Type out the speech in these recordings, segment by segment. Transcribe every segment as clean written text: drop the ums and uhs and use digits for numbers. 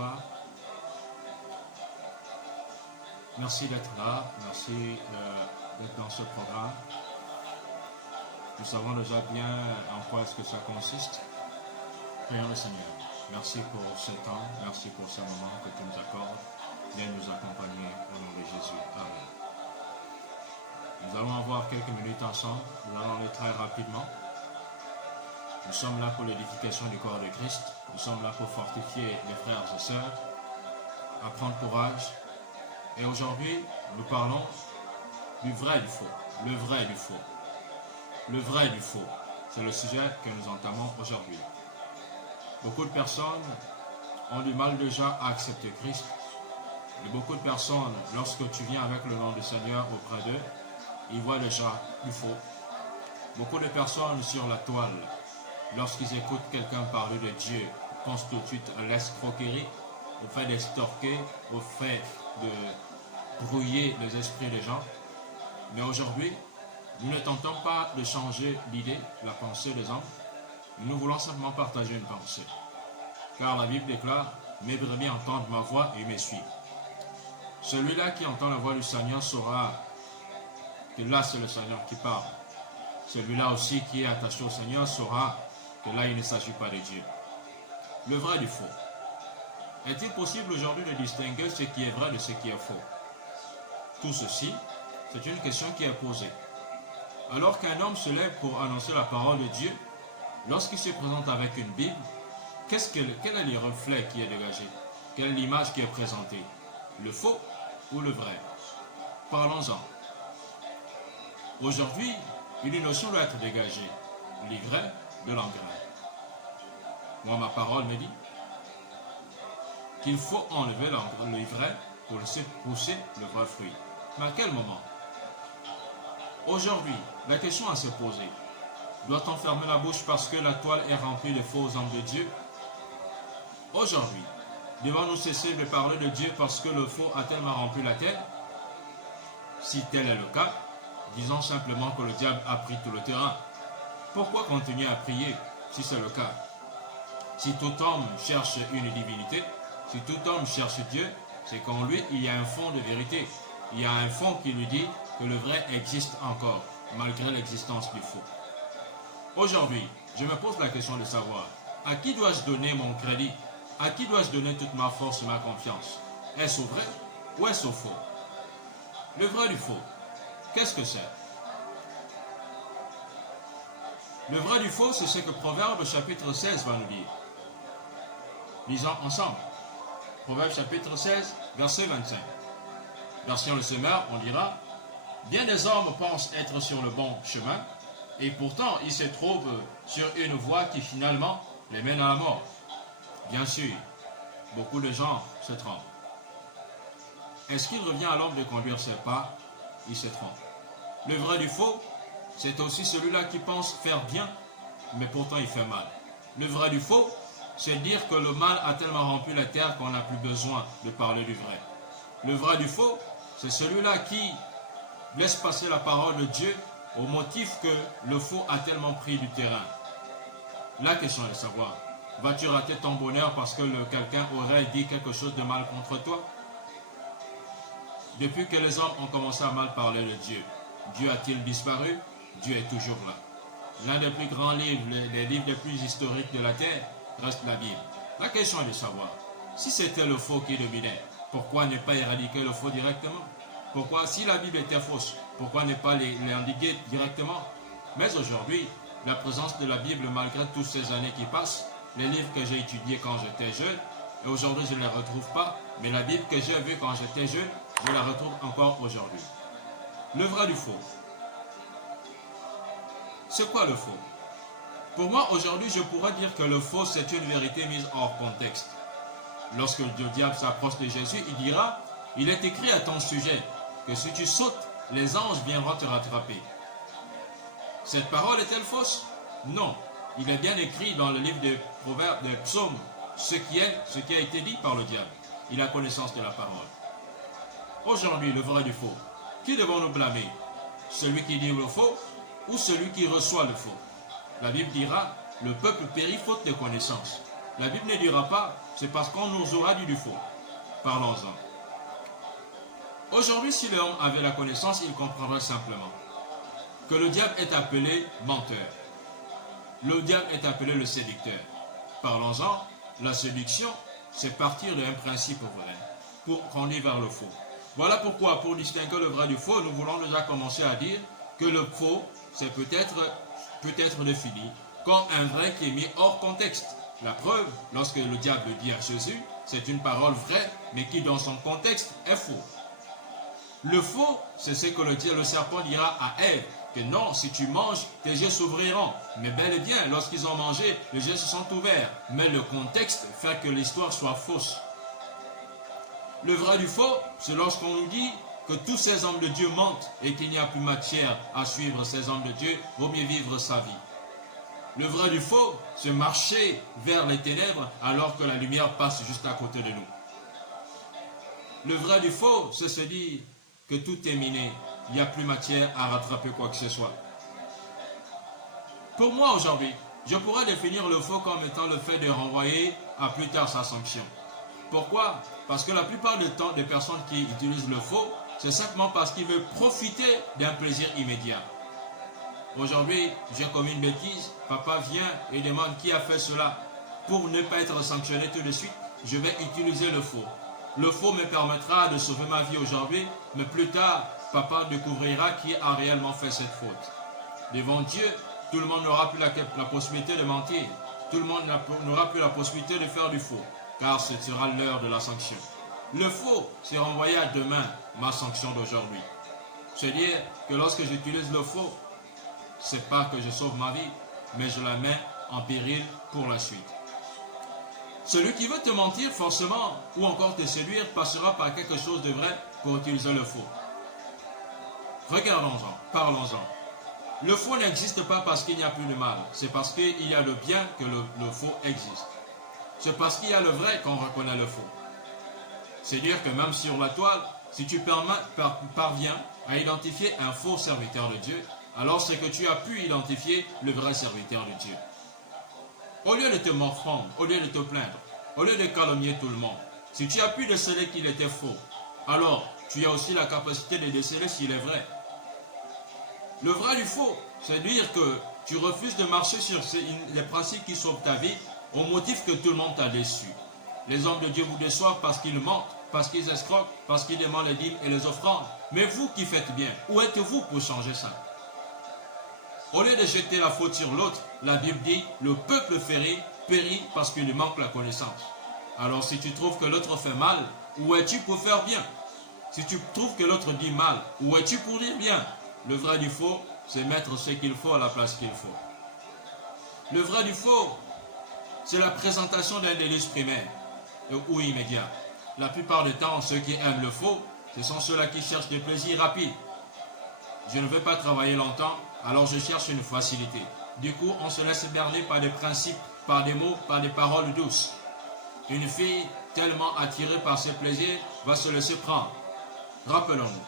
soir. Merci d'être là. Merci d'être dans ce programme. Nous savons déjà bien en quoi est-ce que ça consiste. Prions le Seigneur. Merci pour ce temps. Merci pour ce moment que tu nous accordes. Viens nous accompagner au nom de Jésus. Amen. Nous allons avoir quelques minutes ensemble. Nous allons aller très rapidement. Nous sommes là pour l'édification du corps de Christ. Nous sommes là pour fortifier les frères et sœurs, à prendre courage. Et aujourd'hui, nous parlons du vrai et du faux. Le vrai et du faux. Le vrai et du faux. C'est le sujet que nous entamons aujourd'hui. Beaucoup de personnes ont du mal déjà à accepter Christ. Et beaucoup de personnes, lorsque tu viens avec le nom du Seigneur auprès d'eux, ils voient déjà du faux. Beaucoup de personnes sur la toile, lorsqu'ils écoutent quelqu'un parler de Dieu, pensent tout de suite à l'escroquerie, au fait d'estorquer, au fait de brouiller les esprits des gens. Mais aujourd'hui, nous ne tentons pas de changer l'idée, la pensée des hommes. Nous voulons simplement partager une pensée. Car la Bible déclare, « Mes brebis entendent ma voix et me suivent. » Celui-là qui entend la voix du Seigneur saura que là c'est le Seigneur qui parle. Celui-là aussi qui est attaché au Seigneur saura que là il ne s'agit pas de Dieu. Le vrai du faux. Est-il possible aujourd'hui de distinguer ce qui est vrai de ce qui est faux? Tout ceci, c'est une question qui est posée. Alors qu'un homme se lève pour annoncer la parole de Dieu, lorsqu'il se présente avec une Bible, quel est le reflet qui est dégagé? Quelle est l'image qui est présentée? Le faux ou le vrai? Parlons-en. Aujourd'hui, une notion doit être dégagée. L'ivraie de l'engrais. Moi, ma parole me dit qu'il faut enlever l'ivraie pour laisser pousser le vrai fruit. Mais à quel moment? Aujourd'hui, la question à se poser. Doit-on fermer la bouche parce que la toile est remplie de faux hommes de Dieu? Aujourd'hui, devons-nous cesser de parler de Dieu parce que le faux a tellement rempli la terre? Si tel est le cas, disons simplement que le diable a pris tout le terrain. Pourquoi continuer à prier si c'est le cas? Si tout homme cherche une divinité, si tout homme cherche Dieu, c'est qu'en lui, il y a un fond de vérité. Il y a un fond qui lui dit que le vrai existe encore, malgré l'existence du faux. Aujourd'hui, je me pose la question de savoir, à qui dois-je donner mon crédit? À qui dois-je donner toute ma force et ma confiance? Est-ce au vrai ou est-ce au faux? Le vrai du faux, qu'est-ce que c'est? Le vrai du faux, c'est ce que Proverbe chapitre 16 va nous dire. Lisons ensemble. Proverbe chapitre 16, verset 25. Version le semeur, on dira, « Bien des hommes pensent être sur le bon chemin, et pourtant ils se trouvent sur une voie qui finalement les mène à la mort. » Bien sûr, beaucoup de gens se trompent. Est-ce qu'il revient à l'homme de conduire ses pas? Il se trompe. Le vrai du faux, c'est aussi celui-là qui pense faire bien, mais pourtant il fait mal. Le vrai du faux, c'est dire que le mal a tellement rempli la terre qu'on n'a plus besoin de parler du vrai. Le vrai du faux, c'est celui-là qui laisse passer la parole de Dieu au motif que le faux a tellement pris du terrain. La question est de savoir, vas-tu rater ton bonheur parce que quelqu'un aurait dit quelque chose de mal contre toi? Depuis que les hommes ont commencé à mal parler de Dieu, Dieu a-t-il disparu? Dieu est toujours là. L'un des plus grands livres, les livres les plus historiques de la terre, reste la Bible. La question est de savoir, si c'était le faux qui dominait, pourquoi ne pas éradiquer le faux directement? Pourquoi, si la Bible était fausse, pourquoi ne pas l'endiguer directement? Mais aujourd'hui, la présence de la Bible, malgré toutes ces années qui passent, les livres que j'ai étudiés quand j'étais jeune, et aujourd'hui je ne les retrouve pas, mais la Bible que j'ai vue quand j'étais jeune, je la retrouve encore aujourd'hui. Le vrai du faux. C'est quoi le faux? Pour moi, aujourd'hui, je pourrais dire que le faux, c'est une vérité mise hors contexte. Lorsque le diable s'approche de Jésus, il dira, il est écrit à ton sujet que si tu sautes, les anges viendront te rattraper. Cette parole est-elle fausse? Non. Il est bien écrit dans le livre des Proverbes, des Psaumes, ce qui a été dit par le diable. Il a connaissance de la parole. Aujourd'hui, le vrai du faux. Qui devons-nous blâmer? Celui qui dit le faux ou celui qui reçoit le faux? La Bible dira, le peuple périt faute de connaissance. La Bible ne dira pas, c'est parce qu'on nous aura dit du faux. Parlons-en. Aujourd'hui, si l'homme avait la connaissance, il comprendrait simplement que le diable est appelé menteur. Le diable est appelé le séducteur. Parlons-en, la séduction, c'est partir d'un principe vrai pour qu'on aille vers le faux. Voilà pourquoi, pour distinguer le vrai du faux, nous voulons déjà commencer à dire que le faux, c'est peut-être défini comme un vrai qui est mis hors contexte. La preuve, lorsque le diable dit à Jésus, c'est une parole vraie, mais qui dans son contexte est faux. Le faux, c'est ce que le serpent dira à Ève, que non, si tu manges, tes yeux s'ouvriront. Mais bel et bien, lorsqu'ils ont mangé, les yeux se sont ouverts. Mais le contexte fait que l'histoire soit fausse. Le vrai du faux, c'est lorsqu'on nous dit que tous ces hommes de Dieu mentent et qu'il n'y a plus matière à suivre ces hommes de Dieu, vaut mieux vivre sa vie. Le vrai du faux, c'est marcher vers les ténèbres alors que la lumière passe juste à côté de nous. Le vrai du faux, c'est se dire que tout est miné, il n'y a plus matière à rattraper quoi que ce soit. Pour moi aujourd'hui, je pourrais définir le faux comme étant le fait de renvoyer à plus tard sa sanction. Pourquoi? Parce que la plupart du temps, des personnes qui utilisent le faux, c'est simplement parce qu'ils veulent profiter d'un plaisir immédiat. Aujourd'hui, j'ai commis une bêtise, papa vient et demande qui a fait cela. Pour ne pas être sanctionné tout de suite, je vais utiliser le faux. Le faux me permettra de sauver ma vie aujourd'hui, mais plus tard, papa découvrira qui a réellement fait cette faute. Devant Dieu, tout le monde n'aura plus la possibilité de mentir. Tout le monde n'aura plus la possibilité de faire du faux, car ce sera l'heure de la sanction. Le faux, c'est renvoyer à demain ma sanction d'aujourd'hui. C'est-à-dire que lorsque j'utilise le faux, c'est pas que je sauve ma vie, mais je la mets en péril pour la suite. Celui qui veut te mentir forcément, ou encore te séduire, passera par quelque chose de vrai pour utiliser le faux. Regardons-en, parlons-en. Le faux n'existe pas parce qu'il n'y a plus de mal, c'est parce qu'il y a le bien que le faux existe. C'est parce qu'il y a le vrai qu'on reconnaît le faux. C'est-à-dire que même sur la toile, si tu parviens à identifier un faux serviteur de Dieu, alors c'est que tu as pu identifier le vrai serviteur de Dieu. Au lieu de te morfondre, au lieu de te plaindre, au lieu de calomnier tout le monde, si tu as pu déceler qu'il était faux, alors tu as aussi la capacité de déceler s'il est vrai. Le vrai du faux, c'est dire que tu refuses de marcher sur les principes qui sauvent ta vie au motif que tout le monde t'a déçu. Les hommes de Dieu vous déçoivent parce qu'ils mentent, parce qu'ils escroquent, parce qu'ils demandent les dîmes et les offrandes. Mais vous qui faites bien, où êtes-vous pour changer ça? Au lieu de jeter la faute sur l'autre, la Bible dit « Le peuple périt parce qu'il lui manque la connaissance ». Alors si tu trouves que l'autre fait mal, où es-tu pour faire bien? Si tu trouves que l'autre dit mal, où es-tu pour dire bien? Le vrai du faux, c'est mettre ce qu'il faut à la place qu'il faut. Le vrai du faux, c'est la présentation d'un délice primaire ou immédiat. La plupart du temps, ceux qui aiment le faux, ce sont ceux-là qui cherchent des plaisirs rapides. Je ne veux pas travailler longtemps, alors je cherche une facilité. Du coup, on se laisse berner par des principes, par des mots, par des paroles douces. Une fille tellement attirée par ses plaisirs va se laisser prendre. Rappelons-nous.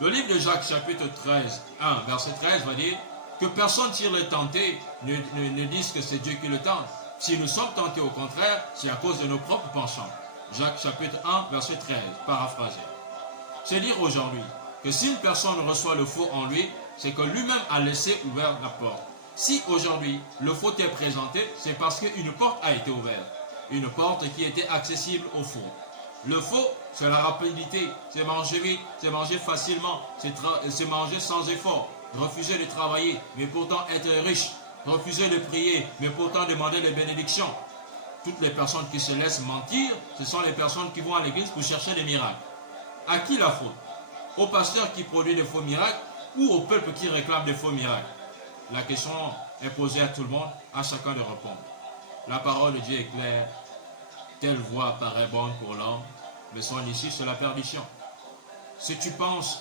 Le livre de Jacques chapitre 13, 1, verset 13 va dire que personne qui le tenté ne dise que c'est Dieu qui le tente. Si nous sommes tentés au contraire, c'est à cause de nos propres penchants. Jacques chapitre 1, verset 13, paraphrasé. C'est dire aujourd'hui que si une personne reçoit le faux en lui, c'est que lui-même a laissé ouverte la porte. Si aujourd'hui le faux t'est présenté, c'est parce qu'une porte a été ouverte. Une porte qui était accessible au faux. Le faux, c'est la rapidité, c'est manger vite, c'est manger facilement, c'est manger sans effort. Refuser de travailler, mais pourtant être riche. Refuser de prier, mais pourtant demander les bénédictions. Toutes les personnes qui se laissent mentir, ce sont les personnes qui vont à l'église pour chercher des miracles. À qui la faute? Au pasteur qui produit des faux miracles ou au peuple qui réclame des faux miracles? La question est posée à tout le monde, à chacun de répondre. La parole de Dieu est claire. Telle voie paraît bonne pour l'homme, mais son issue c'est la perdition. Si tu penses